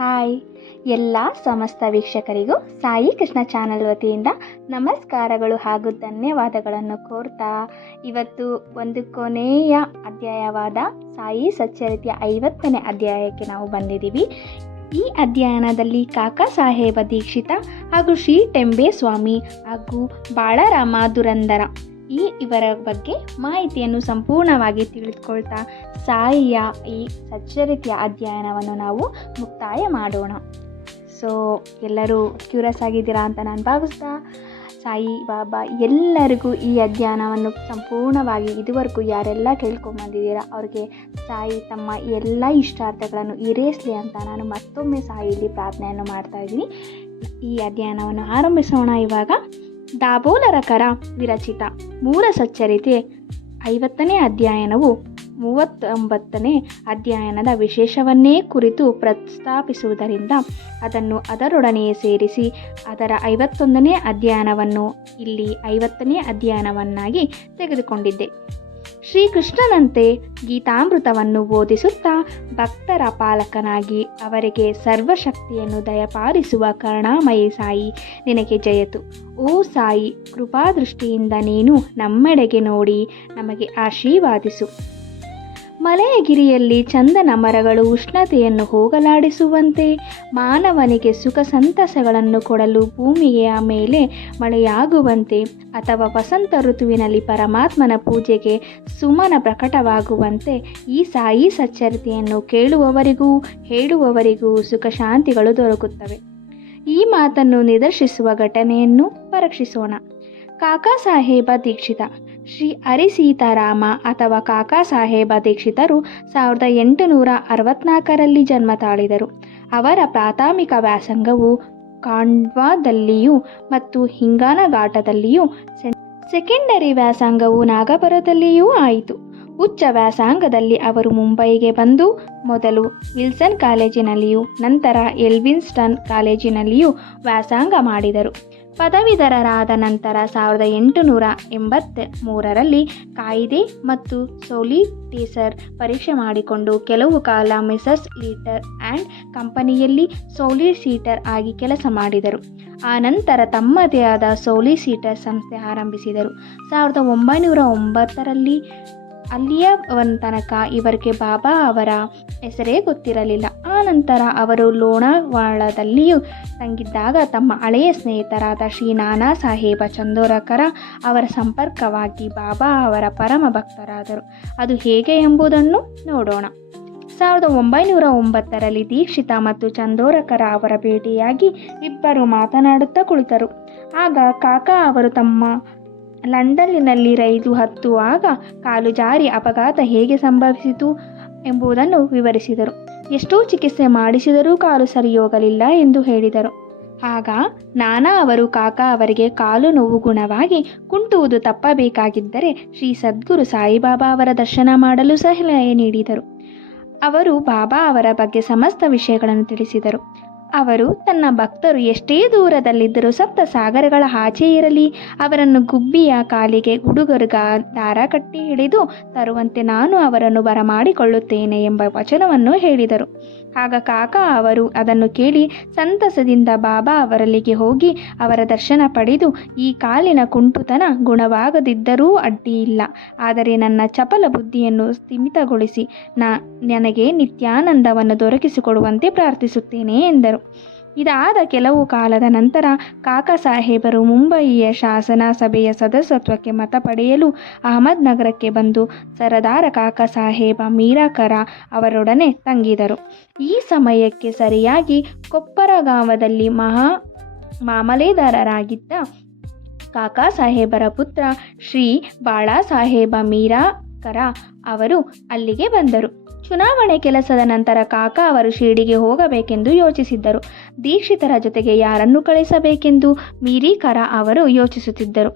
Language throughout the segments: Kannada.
ಹಾಯ್ ಎಲ್ಲ ಸಮಸ್ತ ವೀಕ್ಷಕರಿಗೂ ಸಾಯಿ ಕೃಷ್ಣ ಚಾನಲ್ ವತಿಯಿಂದ ನಮಸ್ಕಾರಗಳು ಹಾಗೂ ಧನ್ಯವಾದಗಳನ್ನು ಕೋರ್ತಾ ಇವತ್ತು ಒಂದು ಕೊನೆಯ ಅಧ್ಯಾಯವಾದ ಸಾಯಿ ಸಚ್ಚರಿತೆಯ 50ನೇ ಅಧ್ಯಾಯಕ್ಕೆ ನಾವು ಬಂದಿದ್ದೀವಿ. ಈ ಅಧ್ಯಯನದಲ್ಲಿ ಕಾಕಾ ಸಾಹೇಬ ದೀಕ್ಷಿತ ಹಾಗೂ ಶ್ರೀ ಟೆಂಬೆ ಸ್ವಾಮಿ ಹಾಗೂ ಬಾಳರಾಮ ದುರಂದರ ಇವರ ಬಗ್ಗೆ ಮಾಹಿತಿಯನ್ನು ಸಂಪೂರ್ಣವಾಗಿ ತಿಳಿದುಕೊಳ್ತಾ ಸಾಯಿಯ ಈ ಸಚ್ಚರಿತೆಯ ಅಧ್ಯಯನವನ್ನು ನಾವು ಮುಕ್ತಾಯ ಮಾಡೋಣ. ಸೊ ಎಲ್ಲರೂ ಕ್ಯೂರಿಯಸ್ ಆಗಿದ್ದೀರಾ ಅಂತ ನಾನು ಭಾವಿಸ್ತಾ, ಸಾಯಿ ಬಾಬಾ ಎಲ್ಲರಿಗೂ ಈ ಅಧ್ಯಯನವನ್ನು ಸಂಪೂರ್ಣವಾಗಿ ಇದುವರೆಗೂ ಯಾರೆಲ್ಲ ಕೇಳ್ಕೊಂಬಂದಿದ್ದೀರಾ ಅವ್ರಿಗೆ ಸಾಯಿ ತಮ್ಮ ಎಲ್ಲ ಇಷ್ಟಾರ್ಥಗಳನ್ನು ಈಡೇರಿಸಲಿ ಅಂತ ನಾನು ಮತ್ತೊಮ್ಮೆ ಸಾಯಿಲಿ ಪ್ರಾರ್ಥನೆಯನ್ನು ಮಾಡ್ತಾ ಇದ್ದೀನಿ. ಈ ಅಧ್ಯಯನವನ್ನು ಆರಂಭಿಸೋಣ. ಇವಾಗ ದಾಬೋಲರ ಕರ ವಿರಚಿತ ಮೂಲ ಸಚ್ಚರಿತೆ 50ನೇ ಅಧ್ಯಯನವು 39ನೇ ಅಧ್ಯಯನದ ವಿಶೇಷವನ್ನೇ ಕುರಿತು ಪ್ರಸ್ತಾಪಿಸುವುದರಿಂದ ಅದನ್ನು ಅದರೊಡನೆಯೇ ಸೇರಿಸಿ ಅದರ 51ನೇ ಅಧ್ಯಯನವನ್ನು ಇಲ್ಲಿ 50ನೇ ಅಧ್ಯಯನವನ್ನಾಗಿ ತೆಗೆದುಕೊಂಡಿದ್ದೆ. ಶ್ರೀಕೃಷ್ಣನಂತೆ ಗೀತಾಮೃತವನ್ನು ಬೋಧಿಸುತ್ತಾ ಭಕ್ತರ ಪಾಲಕನಾಗಿ ಅವರಿಗೆ ಸರ್ವಶಕ್ತಿಯನ್ನು ದಯಪಾಲಿಸುವ ಕರುಣಾಮಯಿ ಸಾಯಿ ನಿನಗೆ ಜಯತು. ಓ ಸಾಯಿ, ಕೃಪಾದೃಷ್ಟಿಯಿಂದ ನೀನು ನಮ್ಮೆಡೆಗೆ ನೋಡಿ ನಮಗೆ ಆಶೀರ್ವಾದಿಸು. ಮಲಯಗಿರಿಯಲ್ಲಿ ಚಂದನ ಮರಗಳು ಉಷ್ಣತೆಯನ್ನು ಹೋಗಲಾಡಿಸುವಂತೆ ಮಾನವನಿಗೆ ಸುಖ ಸಂತಸಗಳನ್ನು ಕೊಡಲು ಭೂಮಿಯ ಮೇಲೆ ಮಳೆಯಾಗುವಂತೆ ಅಥವಾ ವಸಂತ ಋತುವಿನಲ್ಲಿ ಪರಮಾತ್ಮನ ಪೂಜೆಗೆ ಸುಮನ ಪ್ರಕಟವಾಗುವಂತೆ ಈ ಸಾಯಿ ಸಚ್ಚರಿತೆಯನ್ನು ಕೇಳುವವರಿಗೂ ಹೇಳುವವರಿಗೂ ಸುಖ ಶಾಂತಿಗಳು ದೊರಕುತ್ತವೆ. ಈ ಮಾತನ್ನು ನಿದರ್ಶಿಸುವ ಘಟನೆಯನ್ನು ಪರೀಕ್ಷಿಸೋಣ. ಕಾಕಾ ಸಾಹೇಬ ದೀಕ್ಷಿತ ಶ್ರೀ ಹರಿಸೀತಾರಾಮ ಅಥವಾ ಕಾಕಾ ಸಾಹೇಬ ದೀಕ್ಷಿತರು 1864ರಲ್ಲಿ ಜನ್ಮ ತಾಳಿದರು. ಅವರ ಪ್ರಾಥಮಿಕ ವ್ಯಾಸಂಗವು ಖಾಂಡ್ವಾದಲ್ಲಿಯೂ ಮತ್ತು ಹಿಂಗಾನಘಾಟದಲ್ಲಿಯೂ, ಸೆಕೆಂಡರಿ ವ್ಯಾಸಂಗವು ನಾಗಪುರದಲ್ಲಿಯೂ ಆಯಿತು. ಉಚ್ಚ ವ್ಯಾಸಂಗದಲ್ಲಿ ಅವರು ಮುಂಬಯಿಗೆ ಬಂದು ಮೊದಲು ವಿಲ್ಸನ್ ಕಾಲೇಜಿನಲ್ಲಿಯೂ ನಂತರ ಎಲ್ವಿನ್ಸ್ಟನ್ ಕಾಲೇಜಿನಲ್ಲಿಯೂ ವ್ಯಾಸಂಗ ಮಾಡಿದರು. ಪದವೀಧರರಾದ ನಂತರ 1883ರಲ್ಲಿ ಕಾಯಿದೆ ಮತ್ತು ಸೋಲಿಟೇಸರ್ ಪರೀಕ್ಷೆ ಮಾಡಿಕೊಂಡು ಕೆಲವು ಕಾಲ ಮಿಸಸ್ ಲೀಟರ್ ಆ್ಯಂಡ್ ಕಂಪನಿಯಲ್ಲಿ ಸೋಲಿಸಿಟರ್ ಆಗಿ ಕೆಲಸ ಮಾಡಿದರು. ಆ ನಂತರ ತಮ್ಮದೇ ಆದ ಸೋಲಿಸಿಟರ್ ಸಂಸ್ಥೆ ಆರಂಭಿಸಿದರು. 1909ರಲ್ಲಿ ಅಲ್ಲಿಯ ತನಕ ಇವರಿಗೆ ಬಾಬಾ ಅವರ ಹೆಸರೇ ಗೊತ್ತಿರಲಿಲ್ಲ. ಆ ನಂತರ ಅವರು ಲೋನಾವಾಳದಲ್ಲಿಯೂ ತಂಗಿದ್ದಾಗ ತಮ್ಮ ಹಳೆಯ ಸ್ನೇಹಿತರಾದ ಶ್ರೀ ನಾನಾ ಸಾಹೇಬ ಚಂದೋರಕರ ಅವರ ಸಂಪರ್ಕವಾಗಿ ಬಾಬಾ ಅವರ ಪರಮ ಭಕ್ತರಾದರು. ಅದು ಹೇಗೆ ಎಂಬುದನ್ನು ನೋಡೋಣ. 1909ರಲ್ಲಿ ದೀಕ್ಷಿತ ಮತ್ತು ಚಂದೋರಕರ ಅವರ ಭೇಟಿಯಾಗಿ ಇಬ್ಬರು ಮಾತನಾಡುತ್ತಾ ಕುಳಿತರು. ಆಗ ಕಾಕಾ ಅವರು ತಮ್ಮ ಲಂಡನ್ನಿನಲ್ಲಿ ರೈಲು ಹತ್ತುವಾಗ ಕಾಲು ಜಾರಿ ಅಪಘಾತ ಹೇಗೆ ಸಂಭವಿಸಿತು ಎಂಬುದನ್ನು ವಿವರಿಸಿದರು. ಎಷ್ಟೋ ಚಿಕಿತ್ಸೆ ಮಾಡಿಸಿದರೂ ಕಾಲು ಸರಿಯೋಗಲಿಲ್ಲ ಎಂದು ಹೇಳಿದರು. ಆಗ ನಾನಾ ಅವರು ಕಾಕಾ ಅವರಿಗೆ ಕಾಲು ನೋವು ಗುಣವಾಗಿ ಕುಂಟುವುದು ತಪ್ಪಬೇಕಾಗಿದ್ದರೆ ಶ್ರೀ ಸದ್ಗುರು ಸಾಯಿಬಾಬಾ ಅವರ ದರ್ಶನ ಮಾಡಲು ಸಲಹೆ ನೀಡಿದರು. ಅವರು ಬಾಬಾ ಅವರ ಬಗ್ಗೆ ಸಮಸ್ತ ವಿಷಯಗಳನ್ನು ತಿಳಿಸಿದರು. ಅವರು ತನ್ನ ಭಕ್ತರು ಎಷ್ಟೇ ದೂರದಲ್ಲಿದ್ದರೂ ಸಪ್ತ ಸಾಗರಗಳ ಆಚೆ ಇರಲಿ ಅವರನ್ನು ಗುಬ್ಬಿಯ ಕಾಲಿಗೆ ಹುಡುಗರುಗ ದಾರ ಕಟ್ಟಿ ಹಿಡಿದು ತರುವಂತೆ ನಾನು ಅವರನ್ನು ಬರಮಾಡಿಕೊಳ್ಳುತ್ತೇನೆ ಎಂಬ ವಚನವನ್ನು ಹೇಳಿದರು. ಆಗ ಕಾಕಾ ಅವರು ಅದನ್ನು ಕೇಳಿ ಸಂತಸದಿಂದ ಬಾಬಾ ಅವರಲ್ಲಿಗೆ ಹೋಗಿ ಅವರ ದರ್ಶನ ಪಡೆದು ಈ ಕಾಲಿನ ಕುಂಟುತನ ಗುಣವಾಗದಿದ್ದರೂ ಅಡ್ಡಿಯಿಲ್ಲ, ಆದರೆ ನನ್ನ ಚಪಲ ಬುದ್ಧಿಯನ್ನು ಸ್ಥಿಮಿತಗೊಳಿಸಿ ನನಗೆ ನಿತ್ಯಾನಂದವನ್ನು ದೊರಕಿಸಿಕೊಡುವಂತೆ ಪ್ರಾರ್ಥಿಸುತ್ತೇನೆ ಎಂದರು. ಇದಾದ ಕೆಲವು ಕಾಲದ ನಂತರ ಕಾಕಾ ಸಾಹೇಬರು ಮುಂಬಯಿಯ ಶಾಸನ ಸಭೆಯ ಸದಸ್ಯತ್ವಕ್ಕೆ ಮತ ಪಡೆಯಲು ಅಹಮದ್ ನಗರಕ್ಕೆ ಬಂದು ಸರದಾರ ಕಾಕಾ ಸಾಹೇಬ ಮೀರಾಕರ ಅವರೊಡನೆ ತಂಗಿದರು. ಈ ಸಮಯಕ್ಕೆ ಸರಿಯಾಗಿ ಕೊಪ್ಪರಗಾಂವದಲ್ಲಿ ಮಾಮಲೆದಾರರಾಗಿದ್ದ ಕಾಕಾ ಸಾಹೇಬರ ಪುತ್ರ ಶ್ರೀ ಬಾಳಾಸಾಹೇಬ ಮೀರಾಕರ ಅವರು ಅಲ್ಲಿಗೆ ಬಂದರು. ಚುನಾವಣೆ ಕೆಲಸದ ನಂತರ ಕಾಕಾ ಅವರು ಶಿರ್ಡಿಗೆ ಹೋಗಬೇಕೆಂದು ಯೋಚಿಸಿದ್ದರು. ದೀಕ್ಷಿತರ ಜೊತೆಗೆ ಯಾರನ್ನು ಕಳಿಸಬೇಕೆಂದು ಮೀರಿಕರ ಅವರು ಯೋಚಿಸುತ್ತಿದ್ದರು.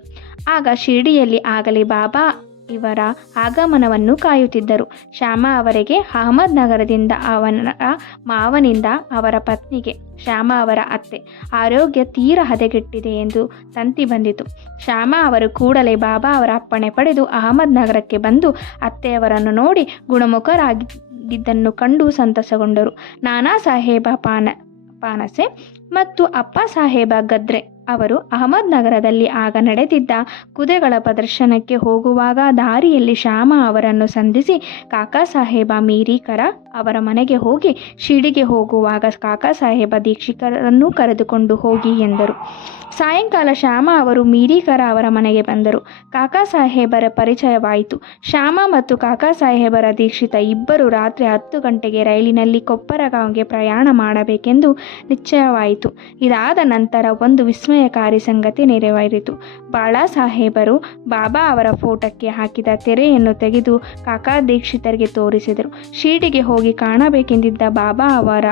ಆಗ ಶಿರ್ಡಿಯಲ್ಲಿ ಆಗಲೇ ಬಾಬಾ ಇವರ ಆಗಮನವನ್ನು ಕಾಯುತ್ತಿದ್ದರು. ಶ್ಯಾಮ ಅವರಿಗೆ ಅಹಮದ್ ನಗರದಿಂದ ಅವರ ಮಾವನಿಂದ ಅವರ ಪತ್ನಿಗೆ ಶ್ಯಾಮ ಅವರ ಅತ್ತೆ ಆರೋಗ್ಯ ತೀರ ಹದಗೆಟ್ಟಿದೆ ಎಂದು ತಂತಿ ಬಂದಿತು. ಶ್ಯಾಮ ಅವರು ಕೂಡಲೇ ಬಾಬಾ ಅವರ ಅಪ್ಪಣೆ ಪಡೆದು ಅಹಮದ್ ನಗರಕ್ಕೆ ಬಂದು ಅತ್ತೆಯವರನ್ನು ನೋಡಿ ಹೋಗಿದ್ದನ್ನು ಕಂಡು ಸಂತಸಗೊಂಡರು. ನಾನಾ ಸಾಹೇಬ ಪಾನಸೆ ಮತ್ತು ಅಪ್ಪ ಸಾಹೇಬ ಗದ್ರೆ ಅವರು ಅಹಮದ್ ನಗರದಲ್ಲಿ ಆಗ ನಡೆದಿದ್ದ ಕುದುರೆಗಳ ಪ್ರದರ್ಶನಕ್ಕೆ ಹೋಗುವಾಗ ದಾರಿಯಲ್ಲಿ ಶ್ಯಾಮ ಅವರನ್ನು ಸಂಧಿಸಿ ಕಾಕಾ ಸಾಹೇಬ ಮೀರಿಕರ ಅವರ ಮನೆಗೆ ಹೋಗಿ ಶಿರ್ಡಿಗೆ ಹೋಗುವಾಗ ಕಾಕಾ ಸಾಹೇಬ ದೀಕ್ಷಿತರನ್ನು ಕರೆದುಕೊಂಡು ಹೋಗಿ ಎಂದರು. ಸಾಯಂಕಾಲ ಶ್ಯಾಮ ಅವರು ಮೀರಿಕರ ಅವರ ಮನೆಗೆ ಬಂದರು. ಕಾಕಾ ಸಾಹೇಬರ ಪರಿಚಯವಾಯಿತು. ಶ್ಯಾಮ ಮತ್ತು ಕಾಕಾ ಸಾಹೇಬರ ದೀಕ್ಷಿತ ಇಬ್ಬರು ರಾತ್ರಿ 10 ಗಂಟೆಗೆ ರೈಲಿನಲ್ಲಿ ಕೊಪ್ಪರಗಾಂವ್ಗೆ ಪ್ರಯಾಣ ಮಾಡಬೇಕೆಂದು ನಿಶ್ಚಯವಾಯಿತು. ಇದಾದ ನಂತರ ಒಂದು ವಿಸ್ಮಯಕಾರಿ ಸಂಗತಿ ನೆರವೇರಿತು. ಬಾಳಾ ಸಾಹೇಬರು ಬಾಬಾ ಅವರ ಫೋಟೋಕ್ಕೆ ಹಾಕಿದ ತೆರೆಯನ್ನು ತೆಗೆದು ಕಾಕಾ ದೀಕ್ಷಿತರಿಗೆ ತೋರಿಸಿದರು. ಶಿರ್ಡಿಗೆ ಹೋಗಿ ಕಾಣಬೇಕೆಂದಿದ್ದ ಬಾಬಾ ಅವರ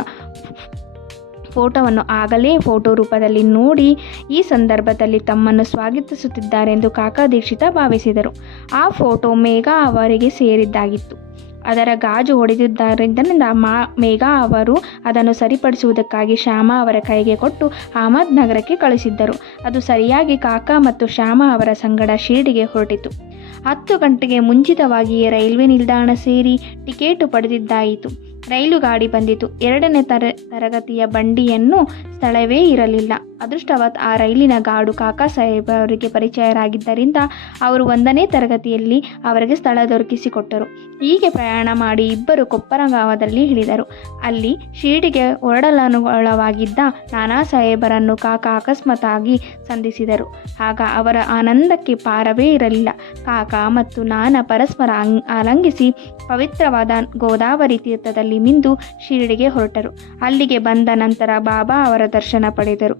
ಫೋಟೋವನ್ನು ಆಗಲೇ ಫೋಟೋ ರೂಪದಲ್ಲಿ ನೋಡಿ ಈ ಸಂದರ್ಭದಲ್ಲಿ ತಮ್ಮನ್ನು ಸ್ವಾಗತಿಸುತ್ತಿದ್ದಾರೆಂದು ಕಾಕಾ ದೀಕ್ಷಿತ ಭಾವಿಸಿದರು. ಆ ಫೋಟೋ ಮೇಘಾ ಅವರಿಗೆ ಸೇರಿದ್ದಾಗಿತ್ತು. ಅದರ ಗಾಜು ಹೊಡೆದಿದ್ದರಿಂದ ಮೇಘಾ ಅವರು ಅದನ್ನು ಸರಿಪಡಿಸುವುದಕ್ಕಾಗಿ ಶ್ಯಾಮ ಅವರ ಕೈಗೆ ಕೊಟ್ಟು ಅಹಮದ್ ನಗರಕ್ಕೆ ಕಳಿಸಿದ್ದರು. ಅದು ಸರಿಯಾಗಿ ಕಾಕಾ ಮತ್ತು ಶ್ಯಾಮ ಅವರ ಸಂಗಡ ಶಿರ್ಡಿಗೆ ಹೊರಟಿತು. 10 ಗಂಟೆಗೆ ಮುಂಚಿತವಾಗಿಯೇ ರೈಲ್ವೆ ನಿಲ್ದಾಣ ಸೇರಿ ಟಿಕೆಟು ಪಡೆದಿದ್ದಾಯಿತು. ರೈಲು ಗಾಡಿ ಬಂದಿತು. 2ನೇ ತರಗತಿಯ ಬಂಡಿಯನ್ನು ಸ್ಥಳವೇ ಇರಲಿಲ್ಲ. ಅದೃಷ್ಟವತ್ ಆ ರೈಲಿನ ಗಾಡು ಕಾಕಾ ಸಾಹೇಬ್ ಅವರಿಗೆ ಪರಿಚಯರಾಗಿದ್ದರಿಂದ ಅವರು 1ನೇ ತರಗತಿಯಲ್ಲಿ ಅವರಿಗೆ ಸ್ಥಳ ದೊರಕಿಸಿಕೊಟ್ಟರು. ಹೀಗೆ ಪ್ರಯಾಣ ಮಾಡಿ ಇಬ್ಬರು ಕೊಪ್ಪರಗಾಂವದಲ್ಲಿ ಇಳಿದರು. ಅಲ್ಲಿ ಶಿರ್ಡಿಗೆ ಹೊರಡಲನುಗುಣವಾಗಿದ್ದ ನಾನಾ ಸಾಹೇಬರನ್ನು ಕಾಕಾ ಅಕಸ್ಮಾತ್ತಾಗಿ ಸಂಧಿಸಿದರು. ಆಗ ಅವರ ಆನಂದಕ್ಕೆ ಪಾರವೇ ಇರಲಿಲ್ಲ. ಕಾಕಾ ಮತ್ತು ನಾನಾ ಪರಸ್ಪರ ಆಲಿಂಗಿಸಿ ಪವಿತ್ರವಾದ ಗೋದಾವರಿ ತೀರ್ಥದಲ್ಲಿ ಮಿಂದು ಶಿರ್ಡಿಗೆ ಹೊರಟರು. ಅಲ್ಲಿಗೆ ಬಂದ ನಂತರ ಬಾಬಾ ಅವರ ದರ್ಶನ ಪಡೆದರು.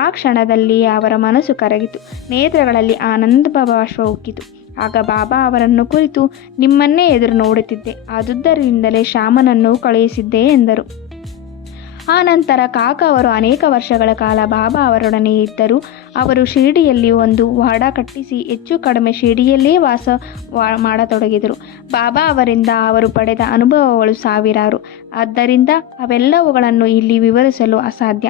ಆ ಕ್ಷಣದಲ್ಲಿ ಅವರ ಮನಸ್ಸು ಕರಗಿತು. ನೇತ್ರಗಳಲ್ಲಿ ಆನಂದಭಾಷ್ಪ ಉಕ್ಕಿತು. ಆಗ ಬಾಬಾ ಅವರನ್ನು ಕುರಿತು, ನಿಮ್ಮನ್ನೇ ಎದುರು ನೋಡುತ್ತಿದ್ದೆ, ಆದುದರಿಂದಲೇ ಶ್ಯಾಮನನ್ನು ಕಳುಹಿಸಿದ್ದೆ ಎಂದರು. ಆ ನಂತರ ಕಾಕಾ ಅವರು ಅನೇಕ ವರ್ಷಗಳ ಕಾಲ ಬಾಬಾ ಅವರೊಡನೆ ಇದ್ದರು. ಅವರು ಶಿರ್ಡಿಯಲ್ಲಿ ಒಂದು ವಾಡ ಕಟ್ಟಿಸಿ ಹೆಚ್ಚು ಕಡಿಮೆ ಶಿರ್ಡಿಯಲ್ಲೇ ವಾಸ ಮಾಡತೊಡಗಿದರು. ಬಾಬಾ ಅವರಿಂದ ಅವರು ಪಡೆದ ಅನುಭವಗಳು ಸಾವಿರಾರು. ಆದ್ದರಿಂದ ಅವೆಲ್ಲವುಗಳನ್ನು ಇಲ್ಲಿ ವಿವರಿಸಲು ಅಸಾಧ್ಯ.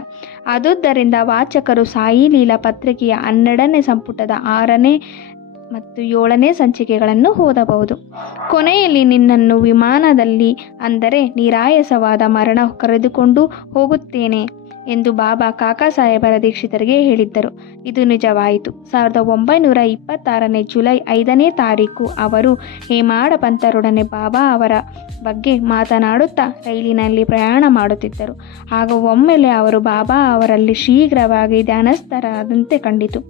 ಆದುದರಿಂದ ವಾಚಕರು ಸಾಯಿ ಲೀಲಾ ಪತ್ರಿಕೆಯ 12ನೇ ಸಂಪುಟದ 6ನೇ ಮತ್ತು 7ನೇ ಸಂಚಿಕೆಗಳನ್ನು ಓದಬಹುದು. ಕೊನೆಯಲ್ಲಿ ನಿನ್ನನ್ನು ವಿಮಾನದಲ್ಲಿ, ಅಂದರೆ ನಿರಾಯಾಸವಾದ ಮರಣ ಕರೆದುಕೊಂಡು ಹೋಗುತ್ತೇನೆ ಎಂದು ಬಾಬಾ ಕಾಕಾ ಸಾಹೇಬರ ದೀಕ್ಷಿತರಿಗೆ ಹೇಳಿದ್ದರು. ಇದು ನಿಜವಾಯಿತು. 1926ನೇ ಜುಲೈ 5ನೇ ತಾರೀಕು ಅವರು ಹೇಮಾಡ ಪಂತರೊಡನೆ ಬಾಬಾ ಅವರ ಬಗ್ಗೆ ಮಾತನಾಡುತ್ತಾ ರೈಲಿನಲ್ಲಿ ಪ್ರಯಾಣ ಮಾಡುತ್ತಿದ್ದರು. ಆಗ ಒಮ್ಮೆಲೆ ಅವರು ಬಾಬಾ ಅವರಲ್ಲಿ ಶೀಘ್ರವಾಗಿ ಧ್ಯಾನಸ್ಥರಾದಂತೆ ಕಂಡಿತು.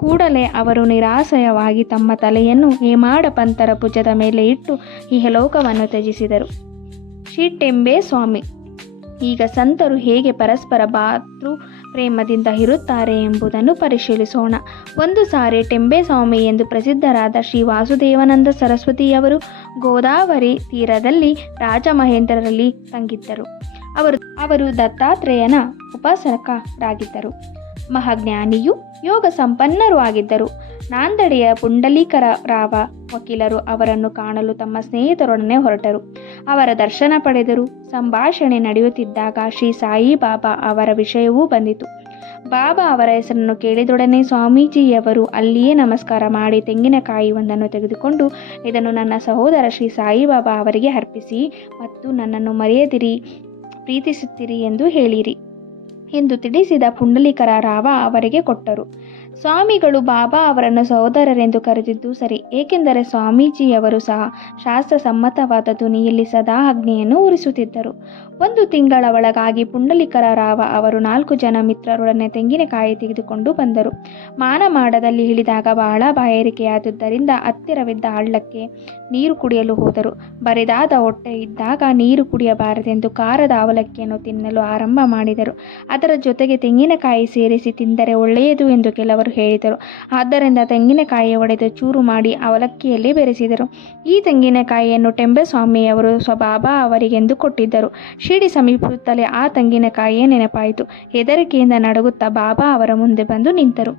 ಕೂಡಲೇ ಅವರು ನಿರಾಶಯವಾಗಿ ತಮ್ಮ ತಲೆಯನ್ನು ಹೇಮಾಡ ಪಂತರ ಭುಜದ ಮೇಲೆ ಇಟ್ಟು ಇಹಲೋಕವನ್ನು ತ್ಯಜಿಸಿದರು. ಶ್ರೀ ಟೆಂಬೆ ಸ್ವಾಮಿ. ಈಗ ಸಂತರು ಹೇಗೆ ಪರಸ್ಪರ ಭಾತೃ ಪ್ರೇಮದಿಂದ ಇರುತ್ತಾರೆ ಎಂಬುದನ್ನು ಪರಿಶೀಲಿಸೋಣ. ಒಂದು ಸಾರಿ ಟೆಂಬೆ ಸ್ವಾಮಿ ಎಂದು ಪ್ರಸಿದ್ಧರಾದ ಶ್ರೀ ವಾಸುದೇವಾನಂದ ಸರಸ್ವತಿಯವರು ಗೋದಾವರಿ ತೀರದಲ್ಲಿ ರಾಜಮಹೇಂದ್ರರಲ್ಲಿ ತಂಗಿದ್ದರು. ಅವರು ದತ್ತಾತ್ರೇಯನ ಉಪಾಸಕರಾಗಿದ್ದರು. ಮಹಾಜ್ಞಾನಿಯೂ ಯೋಗ ಸಂಪನ್ನರೂ ಆಗಿದ್ದರು. ನಾಂದೆಡೆಯ ಪುಂಡಲೀಕರಾವ ವಕೀಲರು ಅವರನ್ನು ಕಾಣಲು ತಮ್ಮ ಸ್ನೇಹಿತರೊಡನೆ ಹೊರಟರು. ಅವರ ದರ್ಶನ ಪಡೆದರು. ಸಂಭಾಷಣೆ ನಡೆಯುತ್ತಿದ್ದಾಗ ಶ್ರೀ ಸಾಯಿಬಾಬಾ ಅವರ ವಿಷಯವೂ ಬಂದಿತು. ಬಾಬಾ ಅವರ ಹೆಸರನ್ನು ಕೇಳಿದೊಡನೆ ಸ್ವಾಮೀಜಿಯವರು ಅಲ್ಲಿಯೇ ನಮಸ್ಕಾರ ಮಾಡಿ ತೆಂಗಿನಕಾಯಿ ಒಂದನ್ನು ತೆಗೆದುಕೊಂಡು, ಇದನ್ನು ನನ್ನ ಸಹೋದರ ಶ್ರೀ ಸಾಯಿಬಾಬಾ ಅವರಿಗೆ ಅರ್ಪಿಸಿ ಮತ್ತು ನನ್ನನ್ನು ಮರೆಯದಿರಿ, ಪ್ರೀತಿಸುತ್ತೀರಿ ಎಂದು ಹೇಳಿರಿ ಎಂದು ತಿಳಿಸಿದ ಪುಂಡಲೀಕರಾವ ಅವರಿಗೆ ಕೊಟ್ಟರು. ಸ್ವಾಮಿಗಳು ಬಾಬಾ ಅವರನ್ನು ಸಹೋದರರೆಂದು ಕರೆದಿದ್ದು ಸರಿ, ಏಕೆಂದರೆ ಸ್ವಾಮೀಜಿಯವರು ಸಹ ಶಾಸ್ತ್ರ ಸಮ್ಮತವಾದ ಧ್ವನಿಯಲ್ಲಿ ಸದಾ ಆಜ್ಞೆಯನ್ನು ಉರಿಸುತ್ತಿದ್ದರು. 1 ತಿಂಗಳ ಒಳಗಾಗಿ ಪುಂಡಲೀಕರಾವ ಅವರು 4 ಜನ ಮಿತ್ರರೊಡನೆ ತೆಂಗಿನಕಾಯಿ ತೆಗೆದುಕೊಂಡು ಬಂದರು. ಮಾನಮಾಡದಲ್ಲಿ ಇಳಿದಾಗ ಬಹಳ ಬಾಯಾರಿಕೆಯಾದುದರಿಂದ ಹತ್ತಿರವಿದ್ದ ಹಳ್ಳಕ್ಕೆ ನೀರು ಕುಡಿಯಲು ಹೋದರು. ಬರಿದಾದ ಹೊಟ್ಟೆ ಇದ್ದಾಗ ನೀರು ಕುಡಿಯಬಾರದೆಂದು ಖಾರದ ಅವಲಕ್ಕಿಯನ್ನು ತಿನ್ನಲು ಆರಂಭ ಮಾಡಿದರು. ಅದರ ಜೊತೆಗೆ ತೆಂಗಿನಕಾಯಿ ಸೇರಿಸಿ ತಿಂದರೆ ಒಳ್ಳೆಯದು ಎಂದು ಕೆಲವರು ಹೇಳಿದರು. ಆದ್ದರಿಂದ ತೆಂಗಿನಕಾಯಿ ಒಡೆದು ಚೂರು ಮಾಡಿ ಅವಲಕ್ಕಿಯಲ್ಲಿ ಬೆರೆಸಿದರು. ಈ ತೆಂಗಿನಕಾಯಿಯನ್ನು ಟೆಂಬೆಸ್ವಾಮಿಯವರು ಬಾಬಾ ಅವರಿಗೆಂದು ಕೊಟ್ಟಿದ್ದರು. ಶಿರ್ಡಿ ಸಮೀಪಿಸುತ್ತಲೇ ಆ ತೆಂಗಿನಕಾಯಿಯೇ ನೆನಪಾಯಿತು. ಹೆದರಿಕೆಯಿಂದ ನಡುಗುತ್ತಾ ಬಾಬಾ ಅವರ ಮುಂದೆ ಬಂದು ನಿಂತರು.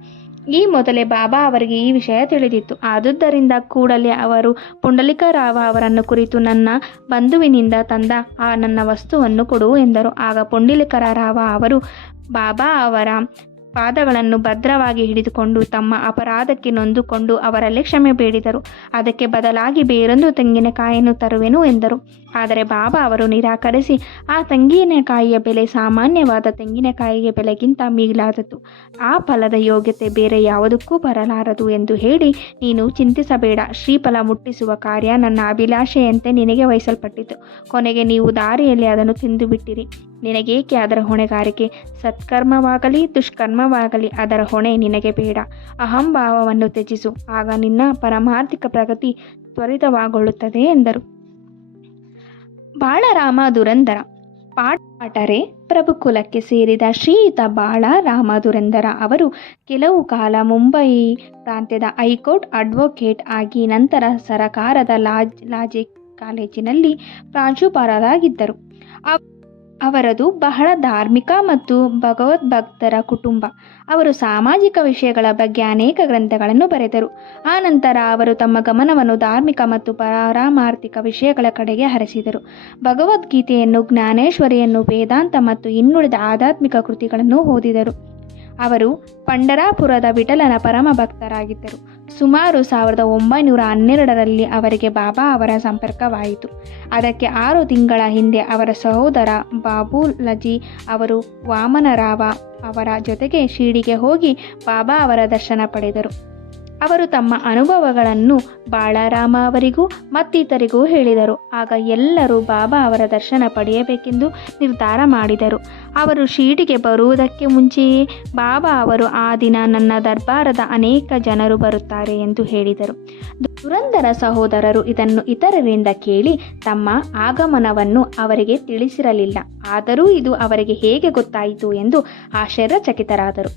ಈ ಮೊದಲೇ ಬಾಬಾ ಅವರಿಗೆ ಈ ವಿಷಯ ತಿಳಿದಿತ್ತು. ಆದುದರಿಂದ ಕೂಡಲೇ ಅವರು ಪುಂಡಲೀಕರಾವ ಅವರನ್ನು ಕುರಿತು, ನನ್ನ ಬಂಧುವಿನಿಂದ ತಂದ ಆ ನನ್ನ ವಸ್ತುವನ್ನು ಕೊಡು ಎಂದರು. ಆಗ ಪುಂಡಲೀಕರಾವ ಅವರು ಬಾಬಾ ಅವರ ಪಾದಗಳನ್ನು ಭದ್ರವಾಗಿ ಹಿಡಿದುಕೊಂಡು ತಮ್ಮ ಅಪರಾಧಕ್ಕೆ ನೊಂದುಕೊಂಡು ಅವರಲ್ಲಿ ಕ್ಷಮೆ ಬೇಡಿದರು. ಅದಕ್ಕೆ ಬದಲಾಗಿ ಬೇರೊಂದು ತೆಂಗಿನಕಾಯಿಯನ್ನು ತರುವೆನು ಎಂದರು. ಆದರೆ ಬಾಬಾ ಅವರು ನಿರಾಕರಿಸಿ, ಆ ತೆಂಗಿನಕಾಯಿಯ ಬೆಲೆ ಸಾಮಾನ್ಯವಾದ ತೆಂಗಿನಕಾಯಿಯ ಬೆಲೆಗಿಂತ ಮಿಗಿಲಾದದ್ದು, ಆ ಫಲದ ಯೋಗ್ಯತೆ ಬೇರೆ ಯಾವುದಕ್ಕೂ ಬರಲಾರದು ಎಂದು ಹೇಳಿ, ನೀನು ಚಿಂತಿಸಬೇಡ, ಶ್ರೀಫಲ ಮುಟ್ಟಿಸುವ ಕಾರ್ಯ ನನ್ನ ಅಭಿಲಾಷೆಯಂತೆ ನಿನಗೆ ವಹಿಸಲ್ಪಟ್ಟಿತು. ಕೊನೆಗೆ ನೀವು ದಾರಿಯಲ್ಲಿ ಅದನ್ನು ತಿಂದು ಬಿಟ್ಟಿರಿ. ನಿನಗೇಕೆ ಅದರ ಹೊಣೆಗಾರಿಕೆ? ಸತ್ಕರ್ಮವಾಗಲಿ ದುಷ್ಕರ್ಮವಾಗಲಿ ಅದರ ಹೊಣೆ ನಿನಗೆ ಬೇಡ. ಅಹಂಭಾವವನ್ನು ತ್ಯಜಿಸು, ಆಗ ನಿನ್ನ ಪಾರಮಾರ್ಥಿಕ ಪ್ರಗತಿ ತ್ವರಿತವಾಗೊಳ್ಳುತ್ತದೆ ಎಂದರು. ಬಾಳರಾಮ ದುರಂದರ. ಪಾಟರೆ ಪ್ರಭುಕುಲಕ್ಕೆ ಸೇರಿದ ಶ್ರೀಯುತ ಬಾಳರಾಮ ದುರಂದರ ಅವರು ಕೆಲವು ಕಾಲ ಮುಂಬೈ ಪ್ರಾಂತ್ಯದ ಹೈಕೋರ್ಟ್ ಅಡ್ವೊಕೇಟ್ ಆಗಿ ನಂತರ ಸರಕಾರದ ಲಾಜೆ ಕಾಲೇಜಿನಲ್ಲಿ ಪ್ರಾಂಶುಪಾಲರಾಗಿದ್ದರು. ಅವರದು ಬಹಳ ಧಾರ್ಮಿಕ ಮತ್ತು ಭಗವದ್ಭಕ್ತರ ಕುಟುಂಬ. ಅವರು ಸಾಮಾಜಿಕ ವಿಷಯಗಳ ಬಗ್ಗೆ ಅನೇಕ ಗ್ರಂಥಗಳನ್ನು ಬರೆದರು. ಆ ನಂತರ ಅವರು ತಮ್ಮ ಗಮನವನ್ನು ಧಾರ್ಮಿಕ ಮತ್ತು ಪಾರಮಾರ್ಥಿಕ ವಿಷಯಗಳ ಕಡೆಗೆ ಹರಿಸಿದರು. ಭಗವದ್ಗೀತೆಯನ್ನು, ಜ್ಞಾನೇಶ್ವರಿಯನ್ನು, ವೇದಾಂತ ಮತ್ತು ಇನ್ನುಳಿದ ಆಧ್ಯಾತ್ಮಿಕ ಕೃತಿಗಳನ್ನು ಓದಿದರು. ಅವರು ಪಂಡರಾಪುರದ ವಿಠಲನ ಪರಮ ಭಕ್ತರಾಗಿದ್ದರು. ಸುಮಾರು 1912ರಲ್ಲಿ ಅವರಿಗೆ ಬಾಬಾ ಅವರ ಸಂಪರ್ಕವಾಯಿತು. ಅದಕ್ಕೆ 6 ತಿಂಗಳ ಹಿಂದೆ ಅವರ ಸಹೋದರ ಬಾಬುಲಜಿ ಅವರು ವಾಮನರಾವ ಅವರ ಜೊತೆಗೆ ಶಿರ್ಡಿಗೆ ಹೋಗಿ ಬಾಬಾ ಅವರ ದರ್ಶನ ಪಡೆದರು. ಅವರು ತಮ್ಮ ಅನುಭವಗಳನ್ನು ಬಾಳರಾಮ ಅವರಿಗೂ ಮತ್ತಿತರಿಗೂ ಹೇಳಿದರು. ಆಗ ಎಲ್ಲರೂ ಬಾಬಾ ಅವರ ದರ್ಶನ ಪಡೆಯಬೇಕೆಂದು ನಿರ್ಧಾರ ಮಾಡಿದರು. ಅವರು ಶಿರ್ಡಿಗೆ ಬರುವುದಕ್ಕೆ ಮುಂಚೆಯೇ ಬಾಬಾ ಅವರು, ಆ ದಿನ ನನ್ನ ದರ್ಬಾರದ ಅನೇಕ ಜನರು ಬರುತ್ತಾರೆ ಎಂದು ಹೇಳಿದರು. ದುರಂದರ ಸಹೋದರರು ಇದನ್ನು ಇತರರಿಂದ ಕೇಳಿ ತಮ್ಮ ಆಗಮನವನ್ನು ಅವರಿಗೆ ತಿಳಿಸಿರಲಿಲ್ಲ. ಆದರೂ ಇದು ಅವರಿಗೆ ಹೇಗೆ ಗೊತ್ತಾಯಿತು ಎಂದು ಆಶ್ಚರ್ಯಚಕಿತರಾದರು.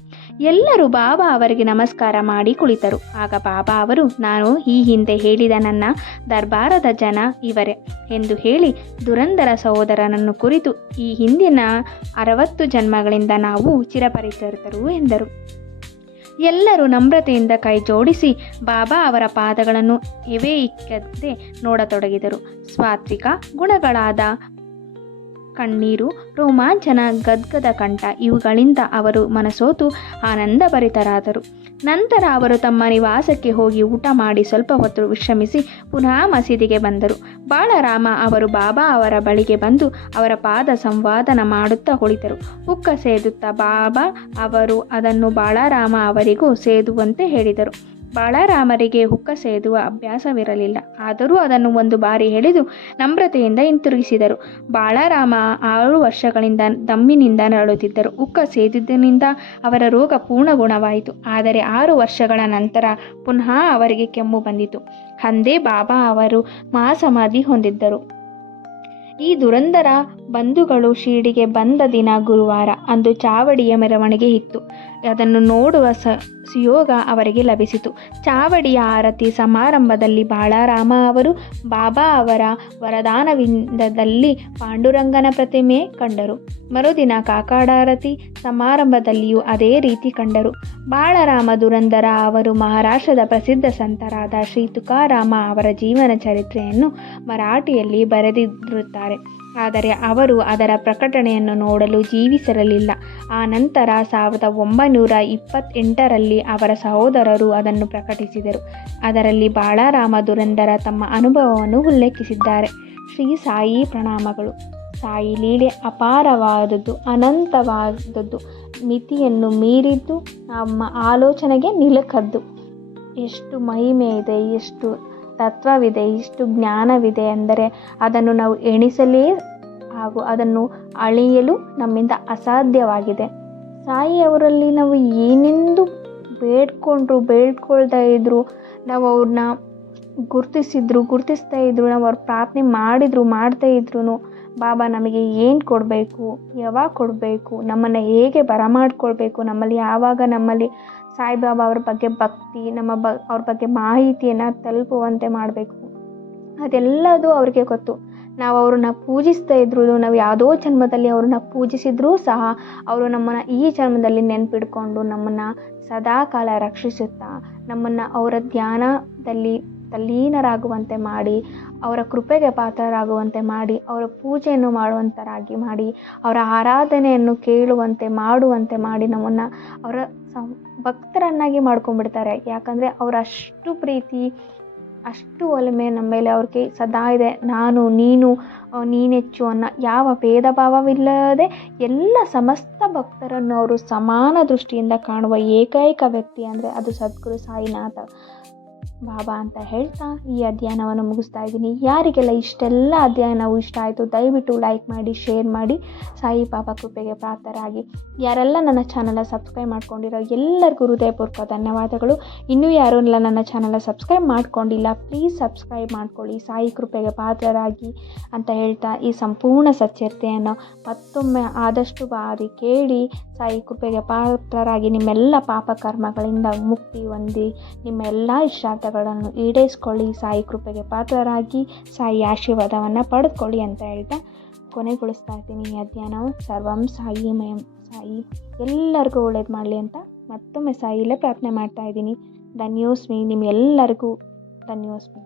ಎಲ್ಲರೂ ಬಾಬಾ ಅವರಿಗೆ ನಮಸ್ಕಾರ ಮಾಡಿ ಕುಳಿತರು. ಆಗ ಬಾಬಾ ಅವರು, ನಾನು ಈ ಹಿಂದೆ ಹೇಳಿದ ನನ್ನ ದರ್ಬಾರದ ಜನ ಇವರೇ ಎಂದು ಹೇಳಿ ದುರಂದರ ಸಹೋದರನನ್ನು ಕುರಿತು, ಈ ಹಿಂದಿನ 60 ಜನ್ಮಗಳಿಂದ ನಾವು ಚಿರಪರಿಚಿತರು ಎಂದರು. ಎಲ್ಲರೂ ನಮ್ರತೆಯಿಂದ ಕೈ ಜೋಡಿಸಿ ಬಾಬಾ ಅವರ ಪಾದಗಳನ್ನು ಎವೆ ಇಕ್ಕದೆ ನೋಡತೊಡಗಿದರು. ಸಾತ್ವಿಕ ಗುಣಗಳಾದ ಕಣ್ಣೀರು, ರೋಮಾಂಚನ, ಗದ್ಗದ ಕಂಠ ಇವುಗಳಿಂದ ಅವರು ಮನಸೋತು ಆನಂದಭರಿತರಾದರು. ನಂತರ ಅವರು ತಮ್ಮ ನಿವಾಸಕ್ಕೆ ಹೋಗಿ ಊಟ ಮಾಡಿ ಸ್ವಲ್ಪ ಹೊತ್ತು ವಿಶ್ರಮಿಸಿ ಪುನಃ ಮಸೀದಿಗೆ ಬಂದರು. ಬಾಳರಾಮ ಅವರು ಬಾಬಾ ಅವರ ಬಳಿಗೆ ಬಂದು ಅವರ ಪಾದ ಸಂವಾದನ ಮಾಡುತ್ತಾ ಕುಳಿತರು. ಹುಕ್ಕ ಸೇದುತ್ತಾ ಬಾಬಾ ಅವರು ಅದನ್ನು ಬಾಳರಾಮ ಅವರಿಗೂ ಸೇದುವಂತೆ ಹೇಳಿದರು. ಬಾಳರಾಮರಿಗೆ ಹುಕ್ಕ ಸೇದುವ ಅಭ್ಯಾಸವಿರಲಿಲ್ಲ. ಆದರೂ ಅದನ್ನು ಒಂದು ಬಾರಿ ಹೇಳಿದು ನಮ್ರತೆಯಿಂದ ಹಿಂತಿರುಗಿಸಿದರು. ಬಾಳರಾಮ 6 ವರ್ಷಗಳಿಂದ ದಮ್ಮಿನಿಂದ ನರಳುತ್ತಿದ್ದರು. ಹುಕ್ಕ ಸೇದಿದ್ದರಿಂದ ಅವರ ರೋಗ ಪೂರ್ಣ ಗುಣವಾಯಿತು. ಆದರೆ 6 ವರ್ಷಗಳ ನಂತರ ಪುನಃ ಅವರಿಗೆ ಕೆಮ್ಮು ಬಂದಿತು. ಅಂದೇ ಬಾಬಾ ಅವರು ಮಹಾಸಮಾಧಿ ಹೊಂದಿದ್ದರು. ಈ ದುರಂದರ ಬಂಧುಗಳು ಶಿರ್ಡಿಗೆ ಬಂದ ದಿನ ಗುರುವಾರ. ಅಂದು ಚಾವಡಿಯ ಮೆರವಣಿಗೆ ಇತ್ತು. ಅದನ್ನು ನೋಡುವ ಸುಯೋಗ ಅವರಿಗೆ ಲಭಿಸಿತು. ಚಾವಡಿಯ ಆರತಿ ಸಮಾರಂಭದಲ್ಲಿ ಬಾಳರಾಮ ಅವರು ಬಾಬಾ ಅವರ ವರದಾನವಿಂದದಲ್ಲಿ ಪಾಂಡುರಂಗನ ಪ್ರತಿಮೆ ಕಂಡರು. ಮರುದಿನ ಕಾಕಡಾರತಿ ಸಮಾರಂಭದಲ್ಲಿಯೂ ಅದೇ ರೀತಿ ಕಂಡರು. ಬಾಳರಾಮ ದುರಂದರ ಅವರು ಮಹಾರಾಷ್ಟ್ರದ ಪ್ರಸಿದ್ಧ ಸಂತರಾದ ಶ್ರೀ ತುಕಾರಾಮ ಅವರ ಜೀವನ ಚರಿತ್ರೆಯನ್ನು ಮರಾಠಿಯಲ್ಲಿ ಬರೆದಿರುತ್ತಾರೆ. ಆದರೆ ಅವರು ಅದರ ಪ್ರಕಟಣೆಯನ್ನು ನೋಡಲು ಜೀವಿಸಿರಲಿಲ್ಲ. ಆ ನಂತರ 1928ರಲ್ಲಿ ಅವರ ಸಹೋದರರು ಅದನ್ನು ಪ್ರಕಟಿಸಿದರು. ಅದರಲ್ಲಿ ಬಾಳರಾಮ ದುರಂದರ ತಮ್ಮ ಅನುಭವವನ್ನು ಉಲ್ಲೇಖಿಸಿದ್ದಾರೆ. ಶ್ರೀ ಸಾಯಿ ಪ್ರಣಾಮಗಳು. ಸಾಯಿ ಲೀಲೆ ಅಪಾರವಾದದ್ದು, ಅನಂತವಾದದ್ದು, ಮಿತಿಯನ್ನು ಮೀರಿದ್ದು, ನಮ್ಮ ಆಲೋಚನೆಗೆ ನಿಲುಕದ್ದು. ಎಷ್ಟು ಮಹಿಮೆ ಇದೆ, ಎಷ್ಟು ತತ್ವವಿದೆ, ಎಷ್ಟು ಜ್ಞಾನವಿದೆ ಎಂದರೆ ಅದನ್ನು ನಾವು ಎಣಿಸಲೇ ಹಾಗೂ ಅದನ್ನು ಅಳೆಯಲು ನಮ್ಮಿಂದ ಅಸಾಧ್ಯವಾಗಿದೆ. ಸಾಯಿಯವರಲ್ಲಿ ನಾವು ಏನೆಂದು ಬೇಡ್ಕೊಳ್ತಾ ಇದ್ರು, ನಾವು ಅವ್ರನ್ನ ಗುರ್ತಿಸ್ತಾ ಇದ್ರು, ನಾವು ಅವ್ರ ಪ್ರಾರ್ಥನೆ ಮಾಡ್ತಾ ಇದ್ರು, ಬಾಬಾ ನಮಗೆ ಏನು ಕೊಡಬೇಕು, ಯಾವಾಗ ಕೊಡಬೇಕು, ನಮ್ಮನ್ನು ಹೇಗೆ ಬರಮಾಡ್ಕೊಳ್ಬೇಕು, ನಮ್ಮಲ್ಲಿ ಸಾಯಿಬಾಬಾ ಅವ್ರ ಬಗ್ಗೆ ಭಕ್ತಿ, ಅವ್ರ ಬಗ್ಗೆ ಮಾಹಿತಿಯನ್ನು ತಲುಪುವಂತೆ ಮಾಡಬೇಕು. ಅದೆಲ್ಲದು ಅವ್ರಿಗೆ ಗೊತ್ತು. ನಾವು ಅವ್ರನ್ನ ಪೂಜಿಸ್ತಾ ಇದ್ರು, ನಾವು ಯಾವುದೋ ಜನ್ಮದಲ್ಲಿ ಅವ್ರನ್ನ ಪೂಜಿಸಿದ್ರೂ ಸಹ ಅವರು ನಮ್ಮನ್ನು ಈ ಜನ್ಮದಲ್ಲಿ ನೆನಪಿಡ್ಕೊಂಡು ನಮ್ಮನ್ನು ಸದಾಕಾಲ ರಕ್ಷಿಸುತ್ತಾ, ನಮ್ಮನ್ನು ಅವರ ಧ್ಯಾನದಲ್ಲಿ ತಲ್ಲೀನರಾಗುವಂತೆ ಮಾಡಿ, ಅವರ ಕೃಪೆಗೆ ಪಾತ್ರರಾಗುವಂತೆ ಮಾಡಿ, ಅವರ ಪೂಜೆಯನ್ನು ಮಾಡುವಂತರಾಗಿ ಮಾಡಿ, ಅವರ ಆರಾಧನೆಯನ್ನು ಕೇಳುವಂತೆ ಮಾಡುವಂತೆ ಮಾಡಿ ನಮ್ಮನ್ನು ಅವರ ಭಕ್ತರನ್ನಾಗಿ ಮಾಡ್ಕೊಂಡ್ಬಿಡ್ತಾರೆ. ಯಾಕಂದರೆ ಅವರ ಅಷ್ಟು ಪ್ರೀತಿ, ಅಷ್ಟು ಒಲಮೆ ನಮ್ಮ ಮೇಲೆ ಅವ್ರಿಗೆ ಸದಾ ಇದೆ. ನಾನು ನೀನು ನೀನೆಚ್ಚು ಅನ್ನೋ ಯಾವ ಭೇದ ಭಾವವಿಲ್ಲದೆ ಎಲ್ಲ ಸಮಸ್ತ ಭಕ್ತರನ್ನು ಅವರು ಸಮಾನ ದೃಷ್ಟಿಯಿಂದ ಕಾಣುವ ಏಕೈಕ ವ್ಯಕ್ತಿ ಅಂದರೆ ಅದು ಸದ್ಗುರು ಸಾಯಿನಾಥ ಬಾಬಾ ಅಂತ ಹೇಳ್ತಾ ಈ ಅಧ್ಯಯನವನ್ನು ಮುಗಿಸ್ತಾ ಇದ್ದೀನಿ. ಯಾರಿಗೆಲ್ಲ ಇಷ್ಟೆಲ್ಲ ಅಧ್ಯಯನವು ಇಷ್ಟ ಆಯಿತು ದಯವಿಟ್ಟು ಲೈಕ್ ಮಾಡಿ, ಶೇರ್ ಮಾಡಿ. ಸಾಯಿ ಬಾಬಾ ಕೃಪೆಗೆ ಪಾತ್ರರಾಗಿ. ಯಾರೆಲ್ಲ ನನ್ನ ಚಾನಲ್ ಸಬ್ಸ್ಕ್ರೈಬ್ ಮಾಡ್ಕೊಂಡಿರೋ ಎಲ್ಲರಿಗೂ ಹೃದಯಪೂರ್ವಕ ಧನ್ಯವಾದಗಳು. ಇನ್ನೂ ಯಾರೂ ನನ್ನ ಚಾನಲ್ ಸಬ್ಸ್ಕ್ರೈಬ್ ಮಾಡ್ಕೊಂಡಿಲ್ಲ, ಪ್ಲೀಸ್ ಸಬ್ಸ್ಕ್ರೈಬ್ ಮಾಡ್ಕೊಳ್ಳಿ, ಸಾಯಿ ಕೃಪೆಗೆ ಪಾತ್ರರಾಗಿ ಅಂತ ಹೇಳ್ತಾ ಈ ಸಂಪೂರ್ಣ ಸಚ್ಚರಿತೆಯನ್ನು ಮತ್ತೊಮ್ಮೆ ಆದಷ್ಟು ಬಾರಿ ಕೇಳಿ ಸಾಯಿ ಕೃಪೆಗೆ ಪಾತ್ರರಾಗಿ ನಿಮ್ಮೆಲ್ಲ ಪಾಪ ಕರ್ಮಗಳಿಂದ ಮುಕ್ತಿ ಹೊಂದಿ ನಿಮ್ಮೆಲ್ಲ ಇಷ್ಟಾರ್ಥಗಳನ್ನು ಈಡೇರಿಸ್ಕೊಳ್ಳಿ, ಸಾಯಿ ಕೃಪೆಗೆ ಪಾತ್ರರಾಗಿ ಸಾಯಿ ಆಶೀರ್ವಾದವನ್ನು ಪಡೆದುಕೊಳ್ಳಿ ಅಂತ ಹೇಳ್ತಾ ಕೊನೆಗೊಳಿಸ್ತಾ ಇದ್ದೀನಿ ಈ ಅಧ್ಯಯನವು. ಸರ್ವಂ ಸಾಯಿಮಯಂ. ಸಾಯಿ ಎಲ್ಲರಿಗೂ ಒಳ್ಳೇದು ಮಾಡಲಿ ಅಂತ ಮತ್ತೊಮ್ಮೆ ಸಾಯಿಲೇ ಪ್ರಾರ್ಥನೆ ಮಾಡ್ತಾ ಇದ್ದೀನಿ. ಧನ್ಯೋಸ್ಮಿ. ನಿಮ್ಮೆಲ್ಲರಿಗೂ ಧನ್ಯೋಸ್ಮಿ.